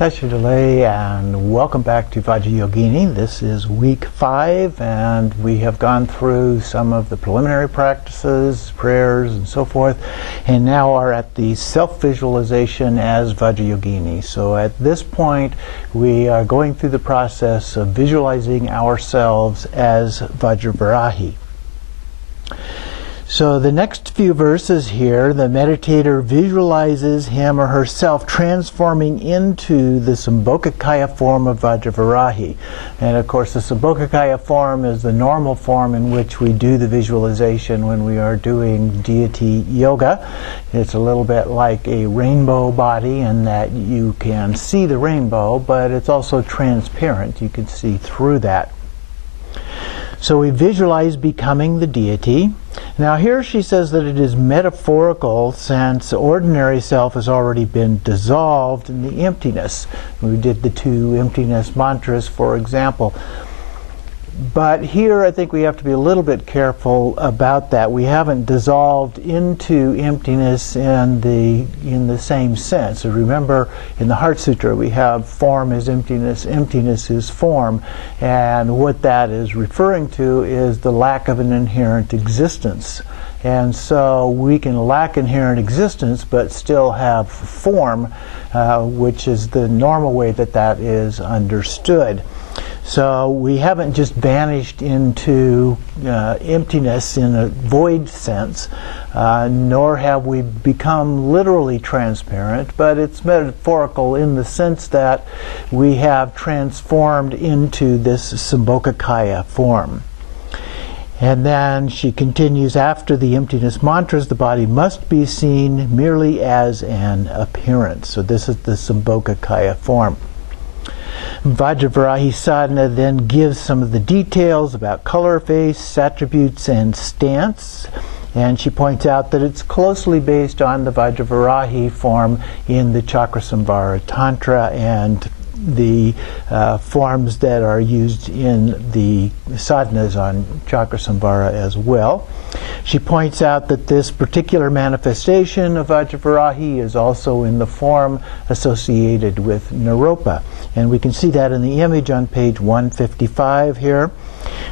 Tashidale, and welcome back to Vajrayogini. This is week 5, and we have gone through some of the preliminary practices, prayers, and so forth, and now are at the self-visualization as Vajrayogini. So at this point, we are going through the process of visualizing ourselves as Vajravarahi. So the next few verses here, the meditator visualizes him or herself transforming into the Sambhogakaya form of Vajravarahi. And of course the Sambhogakaya form is the normal form in which we do the visualization when we are doing deity yoga. It's a little bit like a rainbow body in that you can see the rainbow, but it's also transparent. You can see through that. So we visualize becoming the deity. Now here she says that it is metaphorical, since ordinary self has already been dissolved in the emptiness. We did the 2 emptiness mantras, for example. But here I think we have to be a little bit careful about that. We haven't dissolved into emptiness in the same sense. So remember, in the Heart Sutra we have form is emptiness, emptiness is form, and what that is referring to is the lack of an inherent existence. And so we can lack inherent existence but still have form, which is the normal way that that is understood. So we haven't just vanished into emptiness in a void sense, nor have we become literally transparent, but it's metaphorical in the sense that we have transformed into this Sambhogakaya form. And then she continues, after the emptiness mantras, the body must be seen merely as an appearance. So this is the Sambhogakaya form. Vajravarahi Sadhana then gives some of the details about color, face, attributes, and stance. And she points out that it's closely based on the Vajravarahi form in the Chakrasamvara Tantra and the forms that are used in the sadhanas on Chakrasamvara as well. She points out that this particular manifestation of Vajravarahi is also in the form associated with Naropa. And we can see that in the image on page 155 here,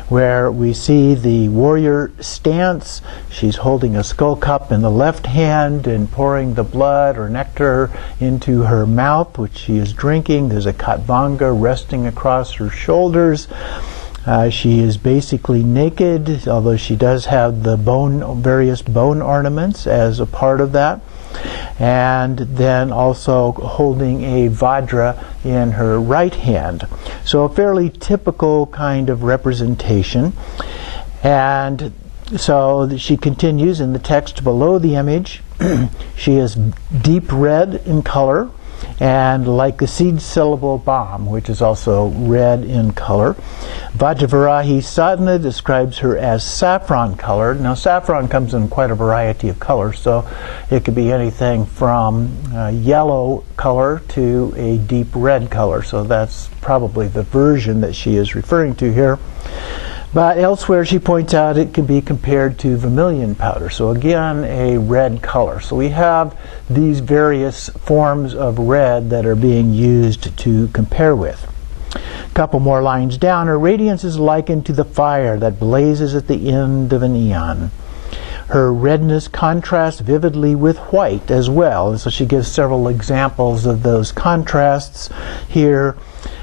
where we see the warrior stance. She's holding a skull cup in the left hand and pouring the blood or nectar into her mouth, which she is drinking. There's a katvanga resting across her shoulders. She is basically naked, although she does have the various bone ornaments as a part of that. And then also holding a vajra in her right hand. So a fairly typical kind of representation. And so she continues in the text below the image. She is deep red in color, and like the seed syllable Bam, which is also red in color. Vajravarahi Sadhana describes her as saffron colored. Now saffron comes in quite a variety of colors, so it could be anything from yellow color to a deep red color. So that's probably the version that she is referring to here. But elsewhere she points out it can be compared to vermilion powder. So again, a red color. So we have these various forms of red that are being used to compare with. A couple more lines down. Her radiance is likened to the fire that blazes at the end of an eon. Her redness contrasts vividly with white as well. And so she gives several examples of those contrasts here.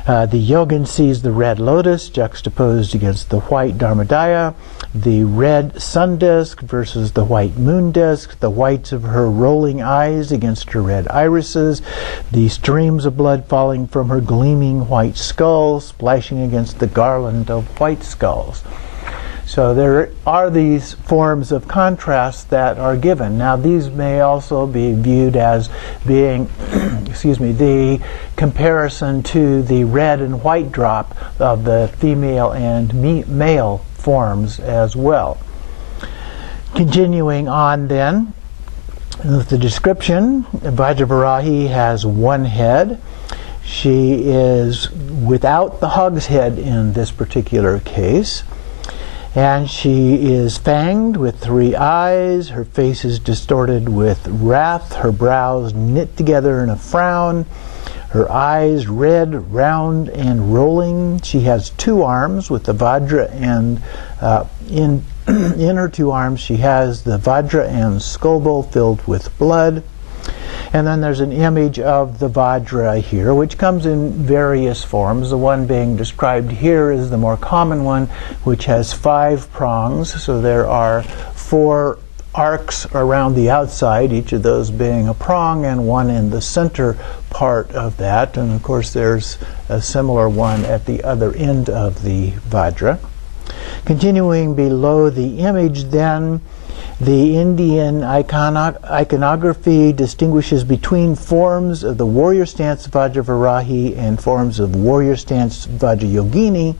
The yogin sees the red lotus juxtaposed against the white dharmadaya, the red sun disk versus the white moon disk, the whites of her rolling eyes against her red irises, the streams of blood falling from her gleaming white skull splashing against the garland of white skulls. So there are these forms of contrast that are given. Now these may also be viewed as being the comparison to the red and white drop of the female and male forms as well. Continuing on then with the description, Vajravarahi has one head. She is without the hog's head in this particular case. And she is fanged with 3 eyes, her face is distorted with wrath, her brows knit together in a frown, Her eyes red, round, and rolling. She has 2 arms with the Vajra, and in her 2 arms she has the Vajra and skull bowl filled with blood. And then there's an image of the Vajra here, which comes in various forms. The one being described here is the more common one, which has 5 prongs. So there are 4 arcs around the outside, each of those being a prong, and one in the center part of that. And of course there's a similar one at the other end of the Vajra. Continuing below the image then, the Indian iconography distinguishes between forms of the warrior stance Vajravarahi and forms of warrior stance Vajrayogini,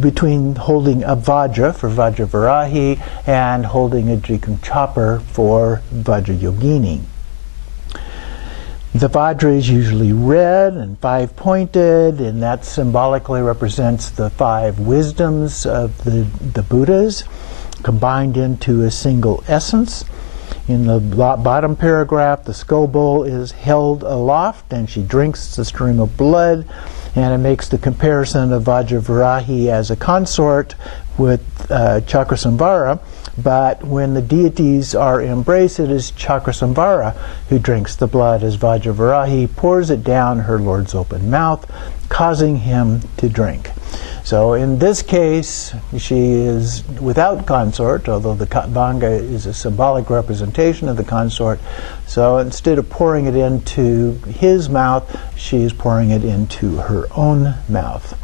between holding a Vajra for Vajravarahi and holding a Jikam chopper for Vajrayogini. The Vajra is usually red and 5-pointed, and that symbolically represents the 5 wisdoms of the Buddhas, combined into a single essence. In the bottom paragraph, the skull bowl is held aloft and she drinks the stream of blood, and it makes the comparison of Vajravarahi as a consort with Chakrasamvara, but when the deities are embraced, it is Chakrasamvara who drinks the blood as Vajravarahi pours it down her lord's open mouth, causing him to drink. So in this case, she is without consort, although the Katvanga is a symbolic representation of the consort. So instead of pouring it into his mouth, she is pouring it into her own mouth.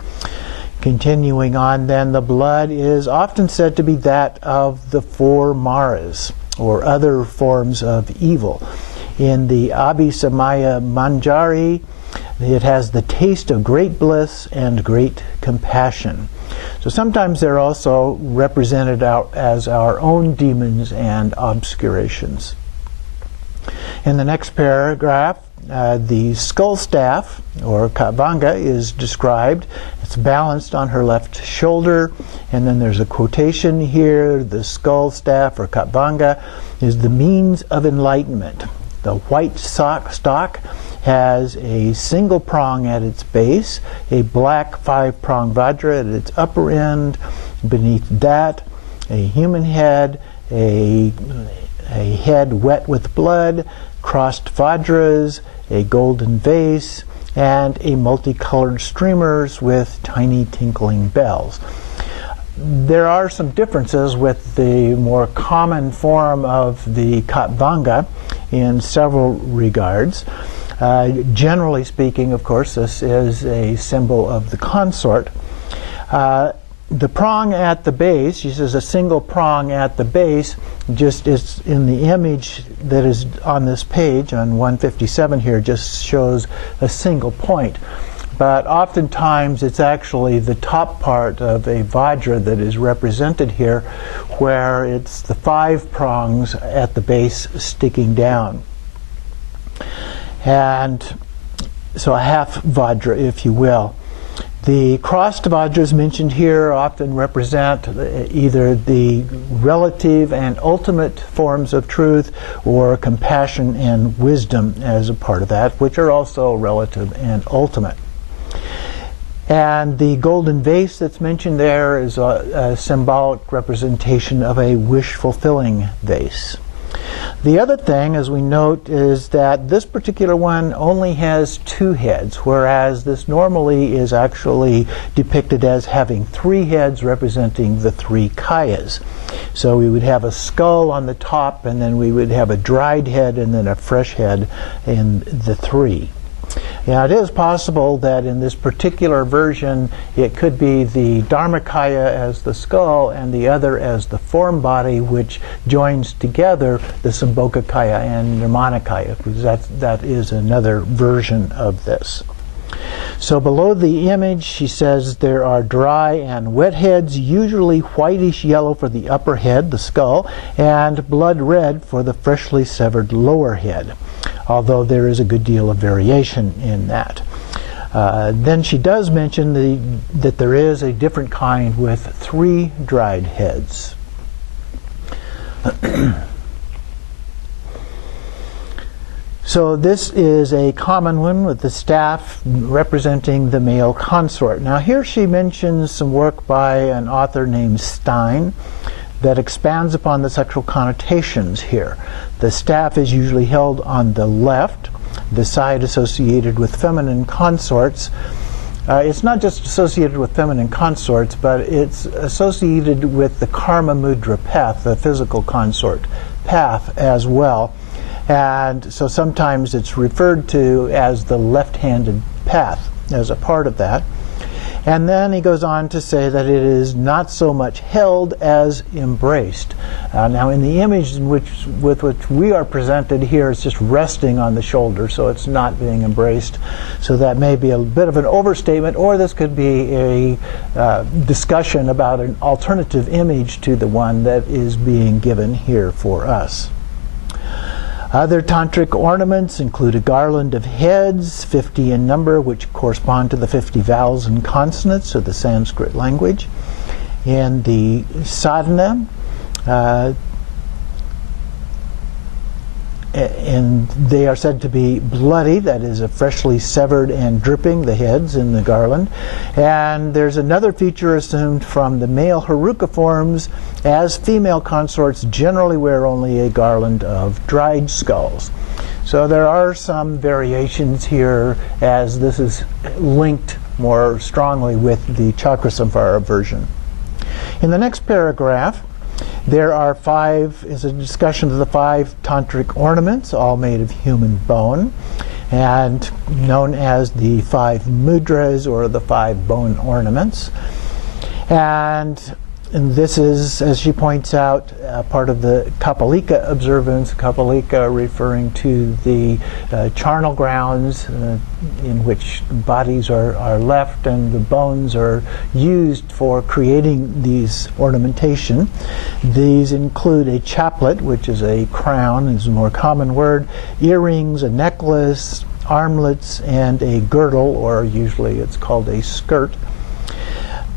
Continuing on then, the blood is often said to be that of the 4 Maras, or other forms of evil. In the Abhisamaya Manjari, it has the taste of great bliss and great compassion. So sometimes they're also represented as our own demons and obscurations. In the next paragraph, the skull staff, or Katvanga, is described. It's balanced on her left shoulder, and then there's a quotation here: the skull staff, or Katvanga, is the means of enlightenment. The white stalk has a single prong at its base, a black 5-prong Vajra at its upper end. Beneath that, a human head, a head wet with blood, crossed Vajras, a golden vase, and a multicolored streamers with tiny tinkling bells. There are some differences with the more common form of the Katvanga in several regards. Generally speaking, of course, this is a symbol of the consort. The prong at the base, she says a single prong at the base, just is in the image that is on this page, on 157 here, just shows a single point. But oftentimes it's actually the top part of a Vajra that is represented here, where it's the 5 prongs at the base sticking down. And so a half Vajra, if you will. The crossed Vajras mentioned here often represent either the relative and ultimate forms of truth, or compassion and wisdom as a part of that, which are also relative and ultimate. And the golden vase that's mentioned there is a symbolic representation of a wish-fulfilling vase. The other thing, as we note, is that this particular one only has 2 heads, whereas this normally is actually depicted as having 3 heads representing the 3 kayas. So we would have a skull on the top, and then we would have a dried head and then a fresh head in the 3. Now, it is possible that in this particular version it could be the Dharmakaya as the skull and the other as the form body, which joins together the Sambhogakaya and Nirmanakaya, because that is another version of this. So below the image, she says there are dry and wet heads, usually whitish yellow for the upper head, the skull, and blood red for the freshly severed lower head, although there is a good deal of variation in that. Then she does mention that there is a different kind with 3 dried heads. So this is a common one with the staff representing the male consort. Now here she mentions some work by an author named Stein that expands upon the sexual connotations here. The staff is usually held on the left, the side associated with feminine consorts. It's not just associated with feminine consorts, but it's associated with the karma mudra path, the physical consort path as well. And so sometimes it's referred to as the left-handed path as a part of that. And then he goes on to say that it is not so much held as embraced. Now in the image with which we are presented here, it's just resting on the shoulder, so it's not being embraced. So that may be a bit of an overstatement, or this could be a discussion about an alternative image to the one that is being given here for us. Other tantric ornaments include a garland of heads, 50 in number, which correspond to the 50 vowels and consonants of the Sanskrit language. In the sadhana, and they are said to be bloody, that is, freshly severed and dripping, the heads in the garland. And there's another feature assumed from the male Haruka forms, as female consorts generally wear only a garland of dried skulls. So there are some variations here, as this is linked more strongly with the Chakrasamvara version. In the next paragraph, there are is a discussion of the 5 tantric ornaments, all made of human bone, and known as the 5 mudras, or the 5 bone ornaments. And this is, as she points out, part of the Kapalika observance, Kapalika referring to the charnel grounds in which bodies are left and the bones are used for creating these ornamentation. These include a chaplet, which is a crown, is a more common word, earrings, a necklace, armlets, and a girdle, or usually it's called a skirt.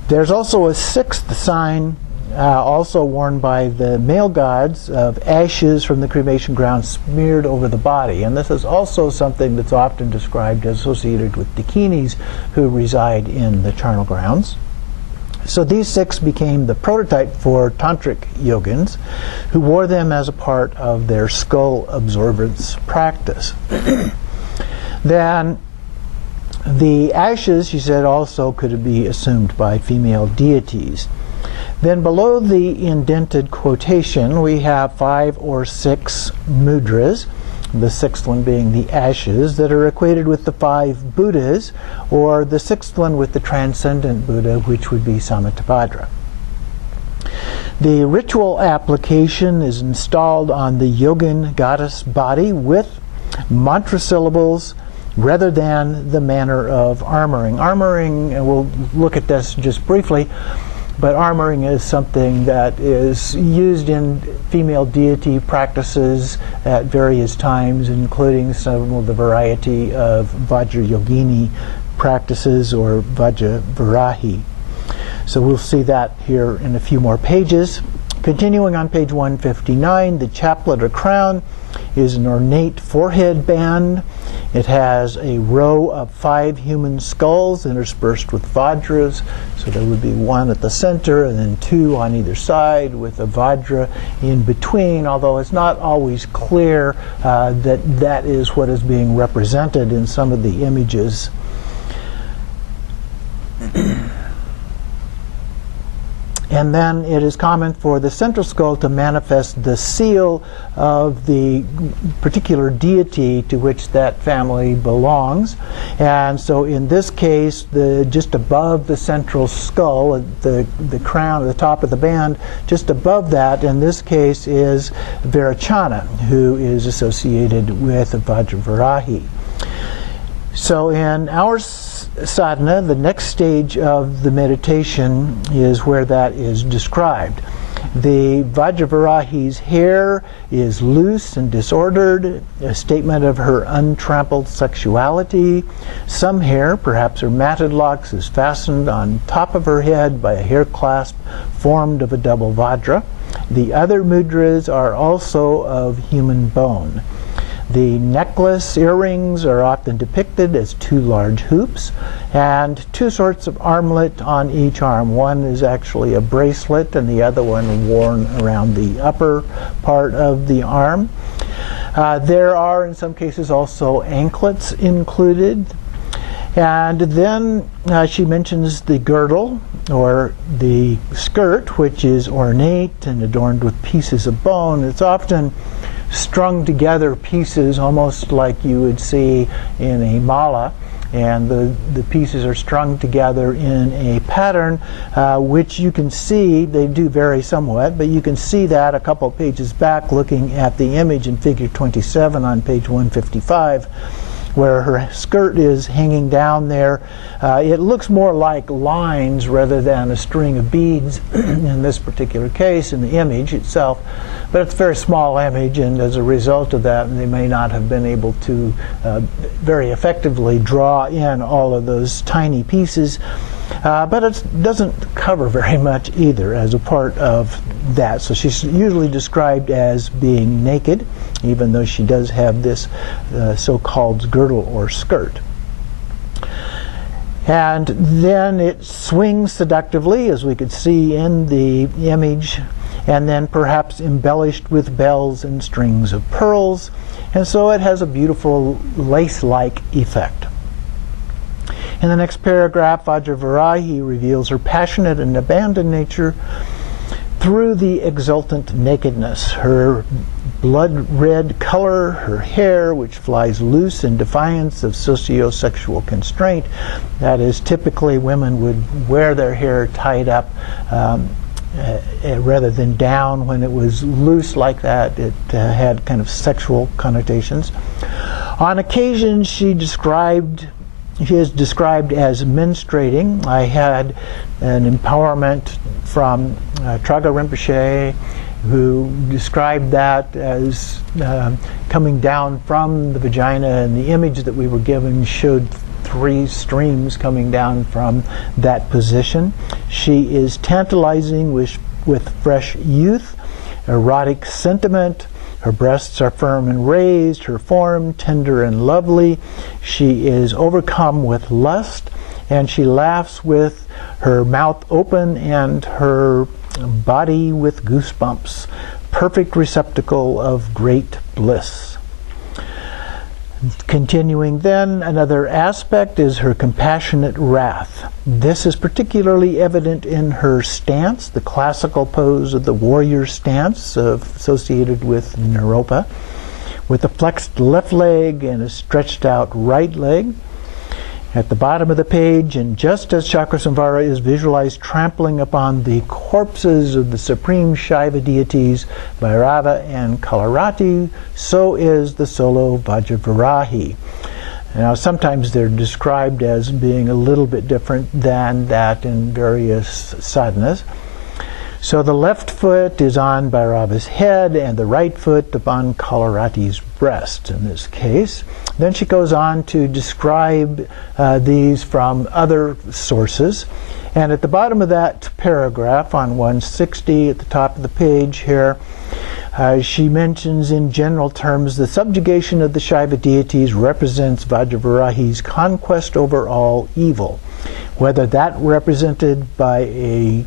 There's also a 6th sign, also worn by the male gods, of ashes from the cremation ground smeared over the body. And this is also something that's often described as associated with dakinis who reside in the charnel grounds. So these 6 became the prototype for tantric yogins, who wore them as a part of their skull observance practice. Then the ashes, she said, also could be assumed by female deities. Then below the indented quotation, we have 5 or 6 mudras, the 6th one being the ashes, that are equated with the 5 Buddhas, or the 6th one with the transcendent Buddha, which would be Samattabhadra. The ritual application is installed on the yogin goddess body with mantra syllables, rather than the manner of armoring. Armoring, and we'll look at this just briefly, but armoring is something that is used in female deity practices at various times, including some of the variety of Vajrayogini practices, or Vajravarahi. So we'll see that here in a few more pages. Continuing on page 159, the chaplet or crown is an ornate forehead band. It has a row of 5 human skulls interspersed with vajras. So there would be 1 at the center and then 2 on either side with a vajra in between, although it's not always clear that that is what is being represented in some of the images. And then it is common for the central skull to manifest the seal of the particular deity to which that family belongs. And so in this case, just above the central skull, the crown, the top of the band, just above that, in this case, is Vairocana, who is associated with Vajravarahi. So in our sadhana, the next stage of the meditation is where that is described. The Vajravarahi's hair is loose and disordered, a statement of her untrampled sexuality. Some hair, perhaps her matted locks, is fastened on top of her head by a hair clasp formed of a double Vajra. The other mudras are also of human bone. The necklace earrings are often depicted as two large hoops and two sorts of armlet on each arm. One is actually a bracelet and the other one worn around the upper part of the arm. There are in some cases also anklets included. And then she mentions the girdle or the skirt, which is ornate and adorned with pieces of bone. It's often strung together pieces almost like you would see in a mala, and the pieces are strung together in a pattern which you can see. They do vary somewhat, but you can see that a couple pages back looking at the image in figure 27 on page 155, where her skirt is hanging down there. It looks more like lines rather than a string of beads in this particular case in the image itself, but it's a very small image, and as a result of that they may not have been able to very effectively draw in all of those tiny pieces. But it doesn't cover very much either as a part of that. So she's usually described as being naked, even though she does have this so-called girdle or skirt. And then it swings seductively, as we could see in the image, and then perhaps embellished with bells and strings of pearls. And so it has a beautiful lace-like effect. In the next paragraph, Vajravarahi reveals her passionate and abandoned nature through the exultant nakedness. Her blood-red color, her hair, which flies loose in defiance of socio-sexual constraint. That is, typically women would wear their hair tied up rather than down. When it was loose like that, it had kind of sexual connotations. On occasion, she is described as menstruating. I had an empowerment from Traga Rinpoche, who described that as coming down from the vagina, and the image that we were given showed 3 streams coming down from that position. She is tantalizing with fresh youth, erotic sentiment. Her breasts are firm and raised, her form tender and lovely. She is overcome with lust, and she laughs with her mouth open and her body with goosebumps. Perfect receptacle of great bliss. Continuing then, another aspect is her compassionate wrath. This is particularly evident in her stance, the classical pose of the warrior stance associated with Naropa, with a flexed left leg and a stretched out right leg. At the bottom of the page, and just as Chakrasamvara is visualized trampling upon the corpses of the supreme Shaiva deities, Bhairava and Kalarati, so is the solo Vajravarahi. Now, sometimes they're described as being a little bit different than that in various sadhanas. So the left foot is on Bhairava's head and the right foot upon Kalarati's breast in this case. Then she goes on to describe these from other sources. And at the bottom of that paragraph on 160 at the top of the page here, she mentions in general terms the subjugation of the Shaiva deities represents Vajravarahi's conquest over all evil. Whether that represented by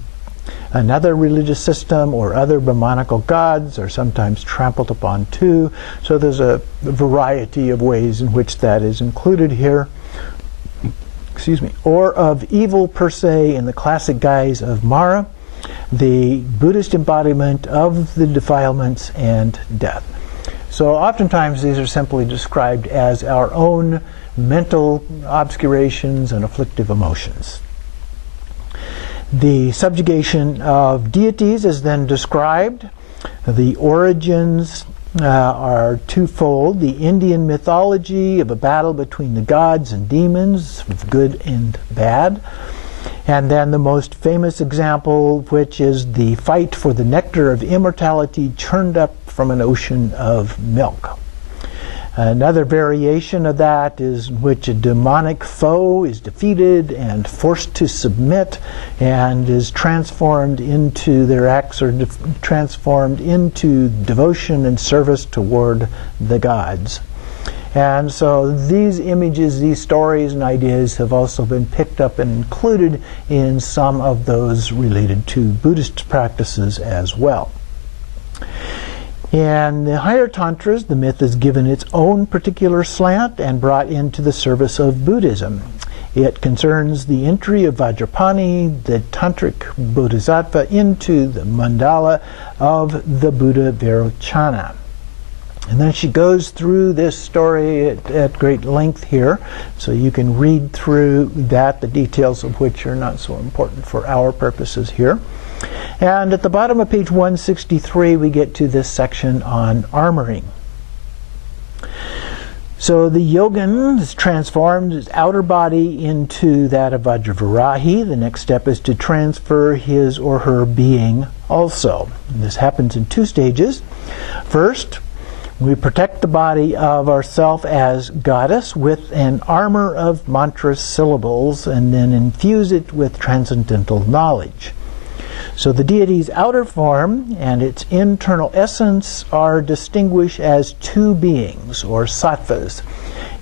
another religious system or other Brahmanical gods are sometimes trampled upon too. So there's a variety of ways in which that is included here. Or of evil per se in the classic guise of Mara, the Buddhist embodiment of the defilements and death. So oftentimes these are simply described as our own mental obscurations and afflictive emotions. The subjugation of deities is then described. The origins are twofold. The Indian mythology of a battle between the gods and demons, of good and bad. And then the most famous example, which is the fight for the nectar of immortality churned up from an ocean of milk. Another variation of that is in which a demonic foe is defeated and forced to submit and is transformed into, their acts are transformed into devotion and service toward the gods. And so these images, these stories and ideas have also been picked up and included in some of those related to Buddhist practices as well. In the higher tantras, the myth is given its own particular slant and brought into the service of Buddhism. It concerns the entry of Vajrapani, the tantric bodhisattva, into the mandala of the Buddha Vairochana. And then she goes through this story at great length here, so you can read through that, the details of which are not so important for our purposes here. And at the bottom of page 163, we get to this section on armoring. So the yogin has transformed his outer body into that of Vajravarahi. The next step is to transfer his or her being also. And this happens in two stages. First, we protect the body of ourself as goddess with an armor of mantra syllables and then infuse it with transcendental knowledge. So the deity's outer form and its internal essence are distinguished as two beings, or sattvas.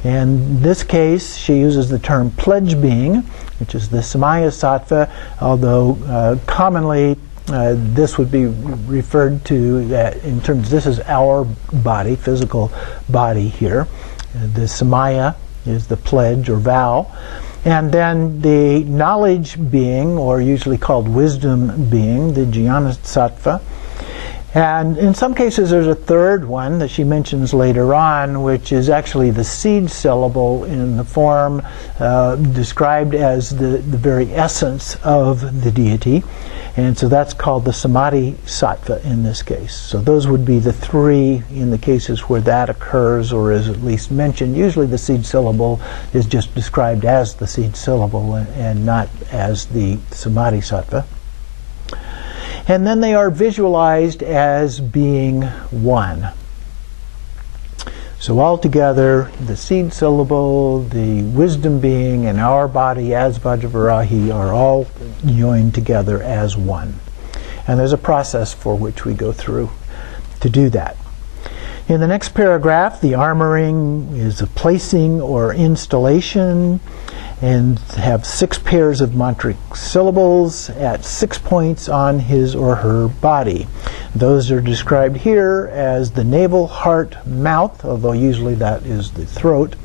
In this case, she uses the term pledge being, which is the Samaya sattva, although commonly this would be referred to in terms, this is our body, physical body here. The Samaya is the pledge or vow. And then the knowledge being, or usually called wisdom being, the Jnana Sattva. And in some cases there's a third one that she mentions later on, which is actually the seed syllable in the form described as the very essence of the deity. And so that's called the Samadhi Sattva in this case. So those would be the three in the cases where that occurs or is at least mentioned. Usually the seed syllable is just described as the seed syllable and not as the Samadhi Sattva. And then they are visualized as being one. So altogether, the seed syllable, the wisdom being, and our body as Vajravarahi are all joined together as one. And there's a process for which we go through to do that. In the next paragraph, the armoring is a placing or installation, and have 6 pairs of mantric syllables at 6 points on his or her body. Those are described here as the navel, heart, mouth, although usually that is the throat,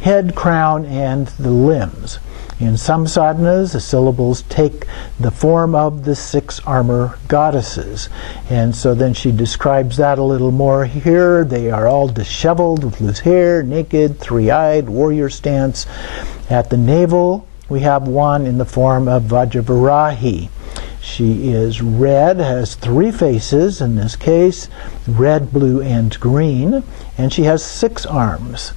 head, crown, and the limbs. In some sadhanas, the syllables take the form of the 6 armor goddesses. And so then she describes that a little more here. They are all disheveled with loose hair, naked, three-eyed, warrior stance. At the navel, we have one in the form of Vajravarahi. She is red, has 3 faces in this case, red, blue, and green, and she has 6 arms.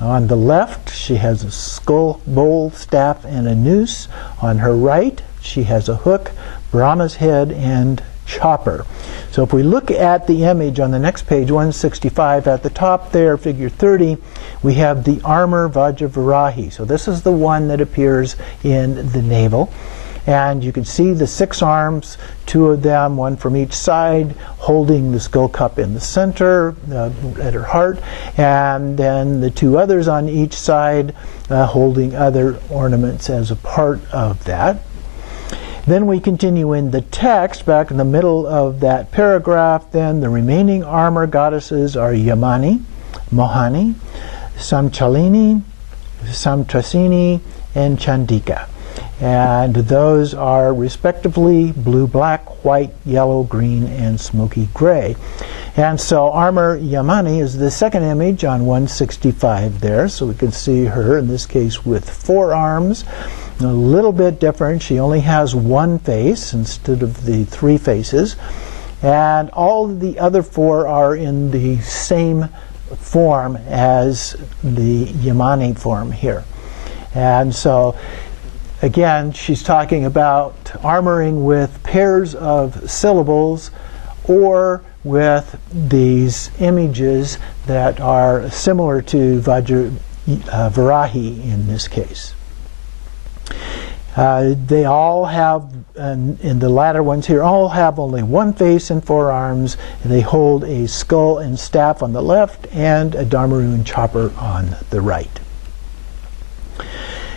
On the left, she has a skull, bowl, staff, and a noose. On her right, she has a hook, Brahma's head, and chopper. So if we look at the image on the next page, 165, at the top there, figure 30, we have the armor Vajravarahi. So this is the one that appears in the navel. And you can see the 6 arms, 2 of them, one from each side, holding the skull cup in the center at her heart, and then the 2 others on each side holding other ornaments as a part of that. Then we continue in the text, back in the middle of that paragraph, then the remaining armor goddesses are Yamani, Mohani, Samchalini, Samtrasini, and Chandika. And those are respectively blue, black, white, yellow, green, and smoky gray. And so armor Yamani is the second image on 165 there. So we can see her, in this case, with 4 arms. A little bit different. She only has 1 face instead of the 3 faces. And all of the other 4 are in the same form as the Yamani form here. And so again, she's talking about armoring with pairs of syllables or with these images that are similar to Vajravarahi in this case. They all have, in the latter ones here, all have only one face and four arms. They hold a skull and staff on the left and a dharmaru and chopper on the right.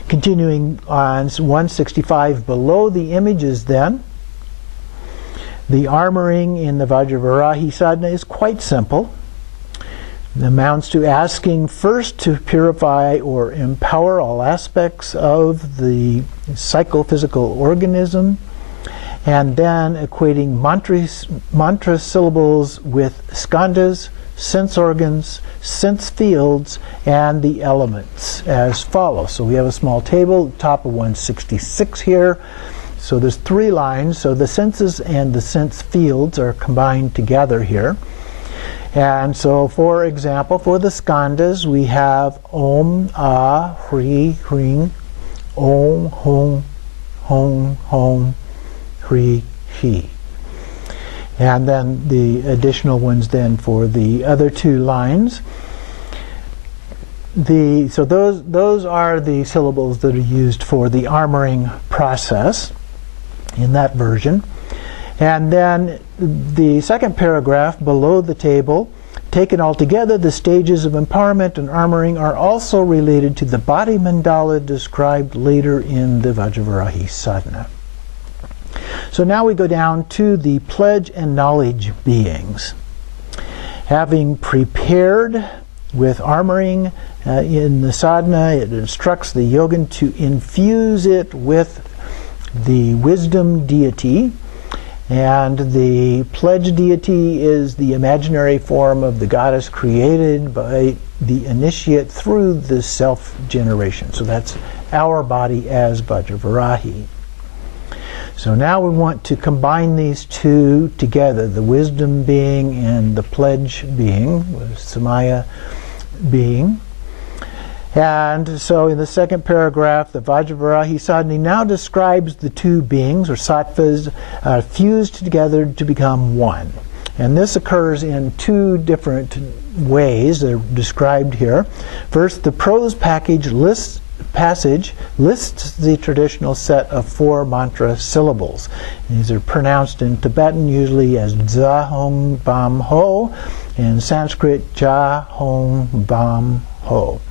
Continuing on 165 below the images then, the armoring in the Vajravarahi Sadhana is quite simple. It amounts to asking first to purify or empower all aspects of the psychophysical organism, and then equating mantra syllables with skandhas, sense organs, sense fields, and the elements as follows. So we have a small table, top of 166 here. So there's 3 lines, so the senses and the sense fields are combined together here. And so, for example, for the skandhas, we have Om, Ah, Hri, Hring, Om, Hong, Hong, Hom, Hri, He. And then the additional ones then for the other 2 lines. So those are the syllables that are used for the armoring process in that version. And then the second paragraph below the table, taken all together, the stages of empowerment and armoring are also related to the body mandala described later in the Vajravarahi Sadhana. So now we go down to the pledge and knowledge beings. Having prepared with armoring in the sadhana, it instructs the yogin to infuse it with the wisdom deity. And the pledge deity is the imaginary form of the goddess created by the initiate through the self-generation. So that's our body as Vajravarahi. So now we want to combine these 2 together, the wisdom being and the pledge being, Samaya being. And so in the second paragraph, the Vajravarahi Sadhana now describes the 2 beings, or sattvas, fused together to become one. And this occurs in 2 different ways. They're described here. First, the prose passage lists the traditional set of 4 mantra syllables. These are pronounced in Tibetan usually as Dza Hong Bam Ho, in Sanskrit Ja Hong Bam Ho.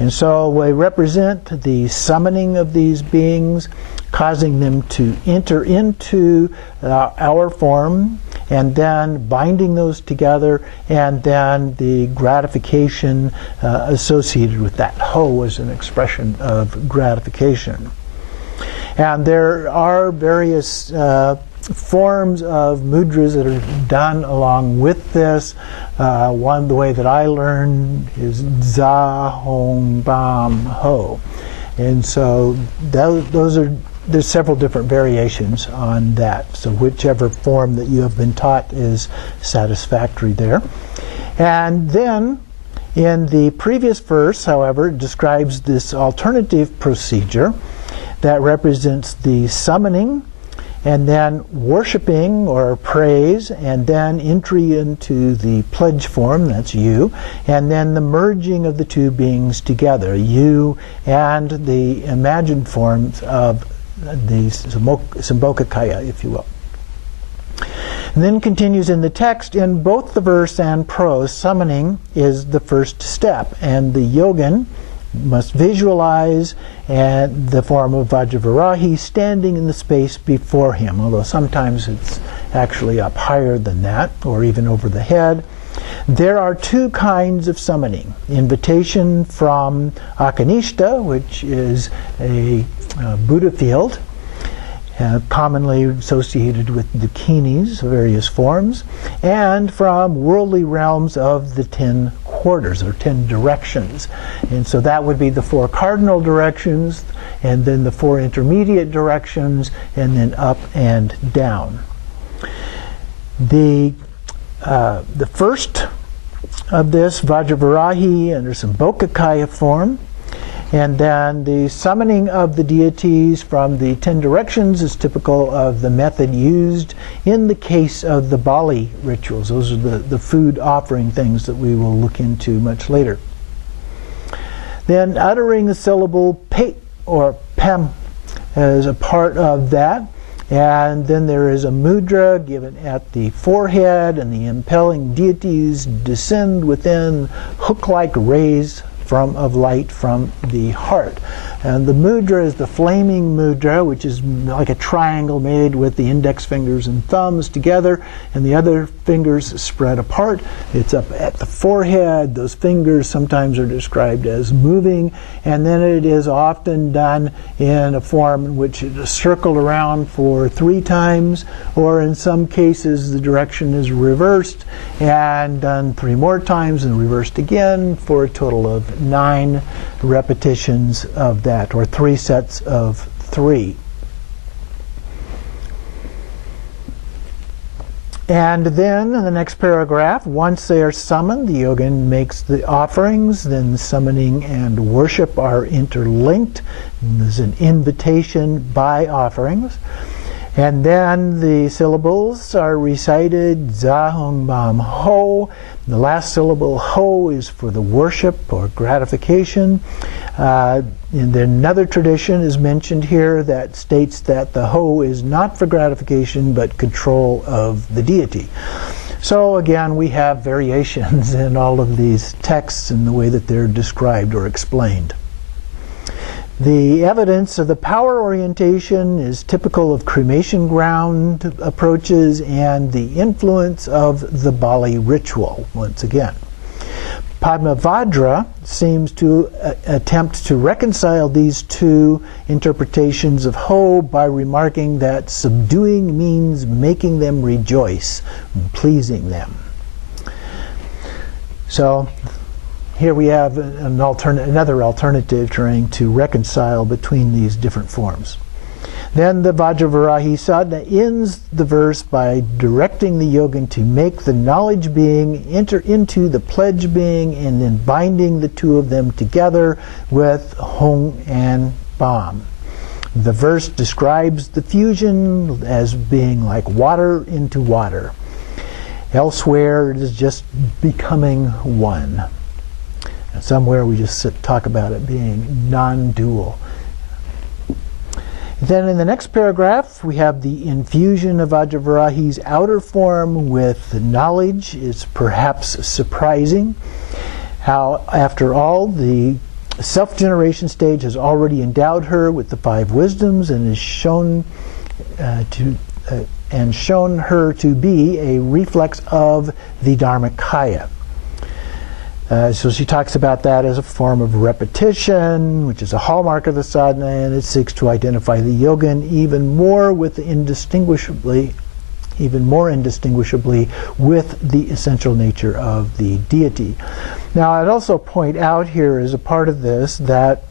And so we represent the summoning of these beings, causing them to enter into our form, and then binding those together, and then the gratification associated with that. Ho is an expression of gratification. And there are various forms of mudras that are done along with this. The way that I learned is Za Hong Bam Ho. And so there's several different variations on that. So whichever form that you have been taught is satisfactory there. And then in the previous verse, however, it describes this alternative procedure that represents the summoning, and then worshiping or praise, and then entry into the pledge form, that's you, and then the merging of the 2 beings together, you and the imagined forms of the Sambhogakaya, if you will. And then continues in the text, in both the verse and prose, summoning is the first step, and the yogin must visualize the form of Vajravarahi standing in the space before him, although sometimes it's actually up higher than that, or even over the head. There are 2 kinds of summoning. Invitation from Akanishta, which is a Buddha field, commonly associated with dakinis of various forms, and from worldly realms of the 10 quarters, or 10 directions. And so that would be the 4 cardinal directions, and then the 4 intermediate directions, and then up and down. The first of this, Vajravarahi, under Sambhogakaya form, and then the summoning of the deities from the 10 directions is typical of the method used in the case of the Bali rituals. Those are the food offering things that we will look into much later. Then uttering the syllable pe or pem as a part of that. And then there is a mudra given at the forehead, and the impelling deities descend within hook-like rays of light from the heart. And the mudra is the flaming mudra, which is like a triangle made with the index fingers and thumbs together, and the other fingers spread apart. It's up at the forehead. Those fingers sometimes are described as moving, and then it is often done in a form in which it is circled around for 3 times, or in some cases the direction is reversed and done 3 more times and reversed again, for a total of 9 repetitions of that, or 3 sets of 3. And then in the next paragraph, once they are summoned, the yogin makes the offerings. Then summoning and worship are interlinked. There's an invitation by offerings. And then the syllables are recited, za hung bam ho. The last syllable, ho, is for the worship or gratification. And then another tradition is mentioned here that states that the ho is not for gratification but control of the deity. So again, we have variations in all of these texts in the way that they're described or explained. The evidence of the power orientation is typical of cremation ground approaches and the influence of the Bali ritual, once again. Padmavajra seems to attempt to reconcile these 2 interpretations of ho by remarking that subduing means making them rejoice, pleasing them. So here we have another alternative trying to reconcile between these different forms. Then the Vajravarahi Sadhana ends the verse by directing the yogin to make the knowledge being enter into the pledge being, and then binding the 2 of them together with hong and bam. The verse describes the fusion as being like water into water. Elsewhere, it is just becoming one. And somewhere we just talk about it being non-dual. Then in the next paragraph, we have the infusion of Vajravarahi's outer form with knowledge. It's perhaps surprising how, after all, the self-generation stage has already endowed her with the 5 wisdoms and is shown her to be a reflex of the Dharmakaya. So she talks about that as a form of repetition, which is a hallmark of the sadhana, and it seeks to identify the yogin even more indistinguishably with the essential nature of the deity. Now, I'd also point out here as a part of this that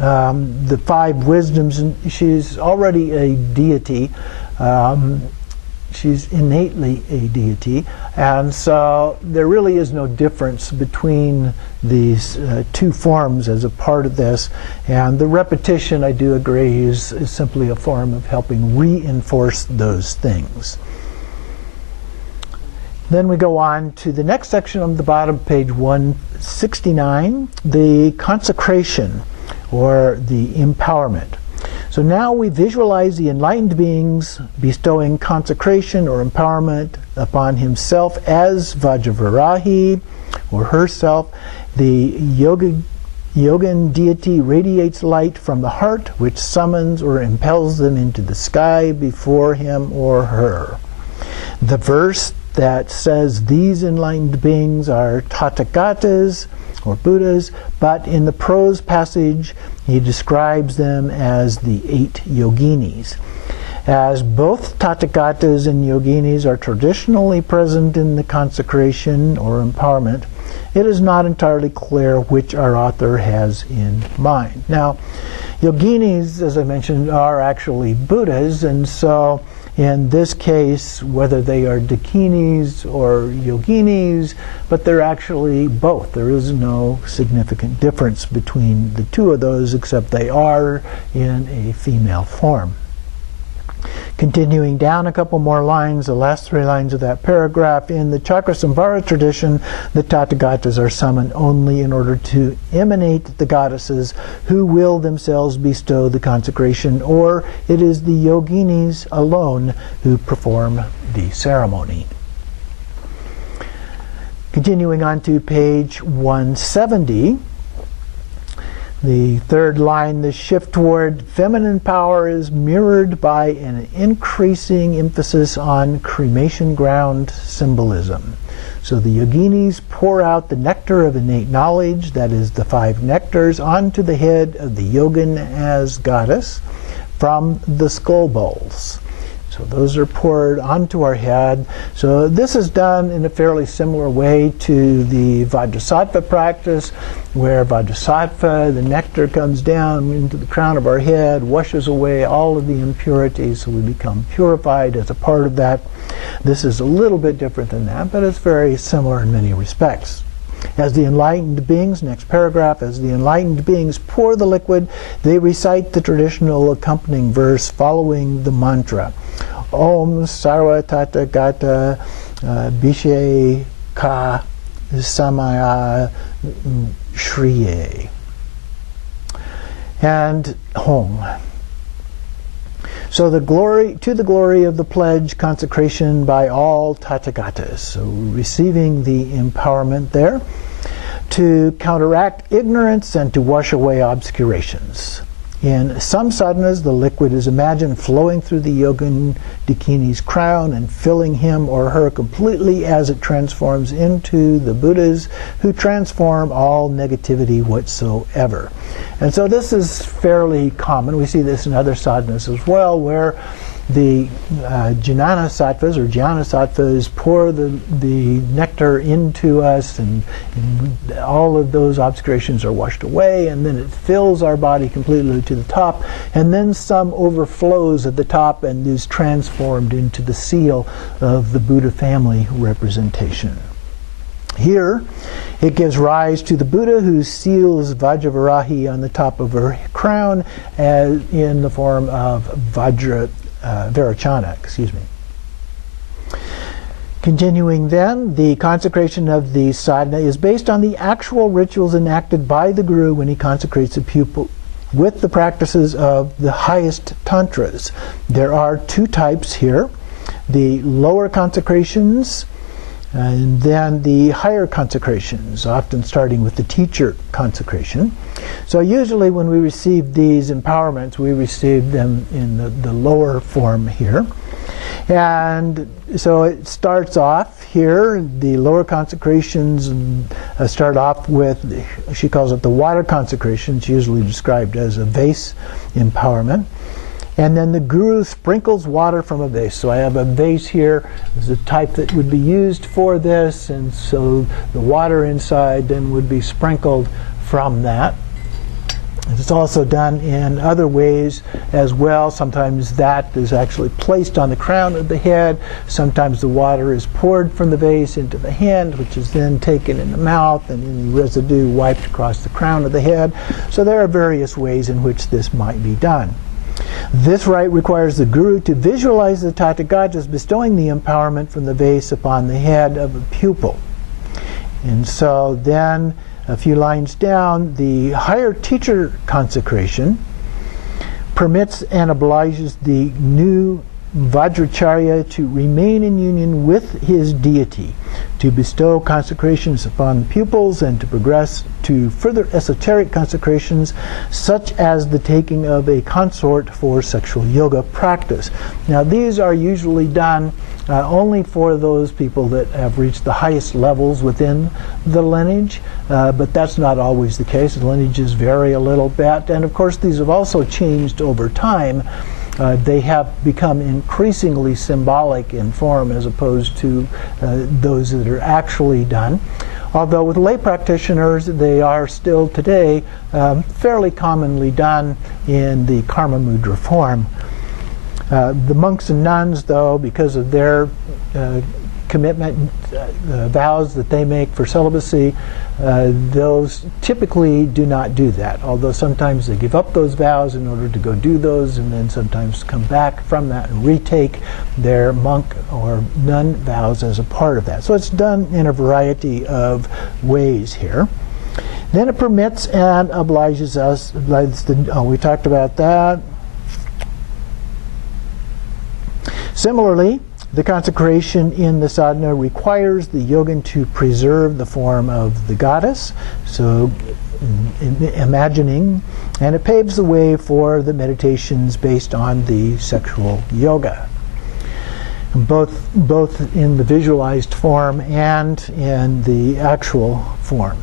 the 5 wisdoms, she's already a deity. She's innately a deity, and so there really is no difference between these 2 forms as a part of this, and the repetition, I do agree, is simply a form of helping reinforce those things. Then we go on to the next section on the bottom, page 169, the consecration, or the empowerment. So now we visualize the enlightened beings bestowing consecration or empowerment upon himself as Vajravarahi, or herself. The yogin deity radiates light from the heart, which summons or impels them into the sky before him or her. The verse that says these enlightened beings are Tathagatas, or Buddhas, but in the prose passage he describes them as the 8 yoginis. As both Tathagatas and yoginis are traditionally present in the consecration or empowerment, it is not entirely clear which our author has in mind. Now, yoginis, as I mentioned, are actually Buddhas, and so in this case, whether they are dakinis or yoginis, but they're actually both. There is no significant difference between the 2 of those, except they are in a female form. Continuing down a couple more lines, the last 3 lines of that paragraph, in the Chakrasamvara tradition, the Tathagatas are summoned only in order to emanate the goddesses who will themselves bestow the consecration, or it is the yoginis alone who perform the ceremony. Continuing on to page 170, the 3rd line, the shift toward feminine power is mirrored by an increasing emphasis on cremation ground symbolism. So the yoginis pour out the nectar of innate knowledge, that is the 5 nectars, onto the head of the yogin as goddess from the skull bowls. So those are poured onto our head. So this is done in a fairly similar way to the Vajrasattva practice, where Vajrasattva, the nectar comes down into the crown of our head, washes away all of the impurities, so we become purified as a part of that. This is a little bit different than that, but it's very similar in many respects. As the enlightened beings, next paragraph, as the enlightened beings pour the liquid, they recite the traditional accompanying verse following the mantra. Om Sarva Tathagata Bishe Ka Samaya Shriye. And Hong. So the glory of the pledge, consecration by all Tathagatas. So receiving the empowerment there to counteract ignorance and to wash away obscurations. In some sadhanas, the liquid is imagined flowing through the yogin dakini's crown and filling him or her completely as it transforms into the Buddhas who transform all negativity whatsoever. And so this is fairly common. We see this in other sadhanas as well, where the jnana sattvas or jnana sattvas pour the nectar into us, and all of those obscurations are washed away, and then it fills our body completely to the top, and then some overflows at the top and is transformed into the seal of the Buddha family representation. Here, it gives rise to the Buddha who seals Vajravarahi on the top of her crown as in the form of Vajrayogini. Continuing then, the consecration of the sadhana is based on the actual rituals enacted by the guru when he consecrates a pupil with the practices of the highest tantras. There are 2 types here, the lower consecrations and then the higher consecrations, often starting with the teacher consecration. So usually when we receive these empowerments, we receive them in the lower form here. And so it starts off here, the lower consecrations start off with, she calls it the water consecration. It's usually described as a vase empowerment. And then the guru sprinkles water from a vase. So I have a vase here. There's a type that would be used for this, and so the water inside then would be sprinkled from that. It's also done in other ways as well. Sometimes that is actually placed on the crown of the head. Sometimes the water is poured from the vase into the hand, which is then taken in the mouth, and any residue wiped across the crown of the head. So there are various ways in which this might be done. This rite requires the guru to visualize the Tathagatas bestowing the empowerment from the vase upon the head of a pupil. And so then, a few lines down, the higher teacher consecration permits and obliges the new Vajracharya to remain in union with his deity, to bestow consecrations upon pupils, and to progress to further esoteric consecrations, such as the taking of a consort for sexual yoga practice. Now, these are usually done only for those people that have reached the highest levels within the lineage, but that's not always the case. The lineages vary a little bit, and of course these have also changed over time. They have become increasingly symbolic in form as opposed to those that are actually done. Although with lay practitioners, they are still today fairly commonly done in the karma mudra form. The monks and nuns, though, because of their commitment, vows that they make for celibacy, those typically do not do that, although sometimes they give up those vows in order to go do those, and then sometimes come back from that and retake their monk or nun vows as a part of that. So it's done in a variety of ways here. Then it permits and obliges us, we talked about that. Similarly, the consecration in the sadhana requires the yogin to preserve the form of the goddess, so imagining, and it paves the way for the meditations based on the sexual yoga, both in the visualized form and in the actual form.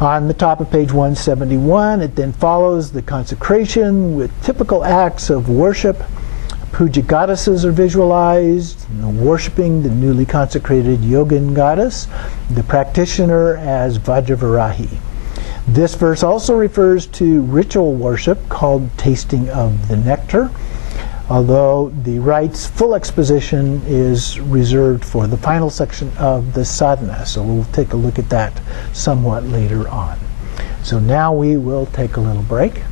On the top of page 171, it then follows the consecration with typical acts of worship. Puja goddesses are visualized, worshipping the newly consecrated yogin goddess, the practitioner as Vajravarahi. This verse also refers to ritual worship called tasting of the nectar, although the rite's full exposition is reserved for the final section of the sadhana. So we'll take a look at that somewhat later on. So now we will take a little break.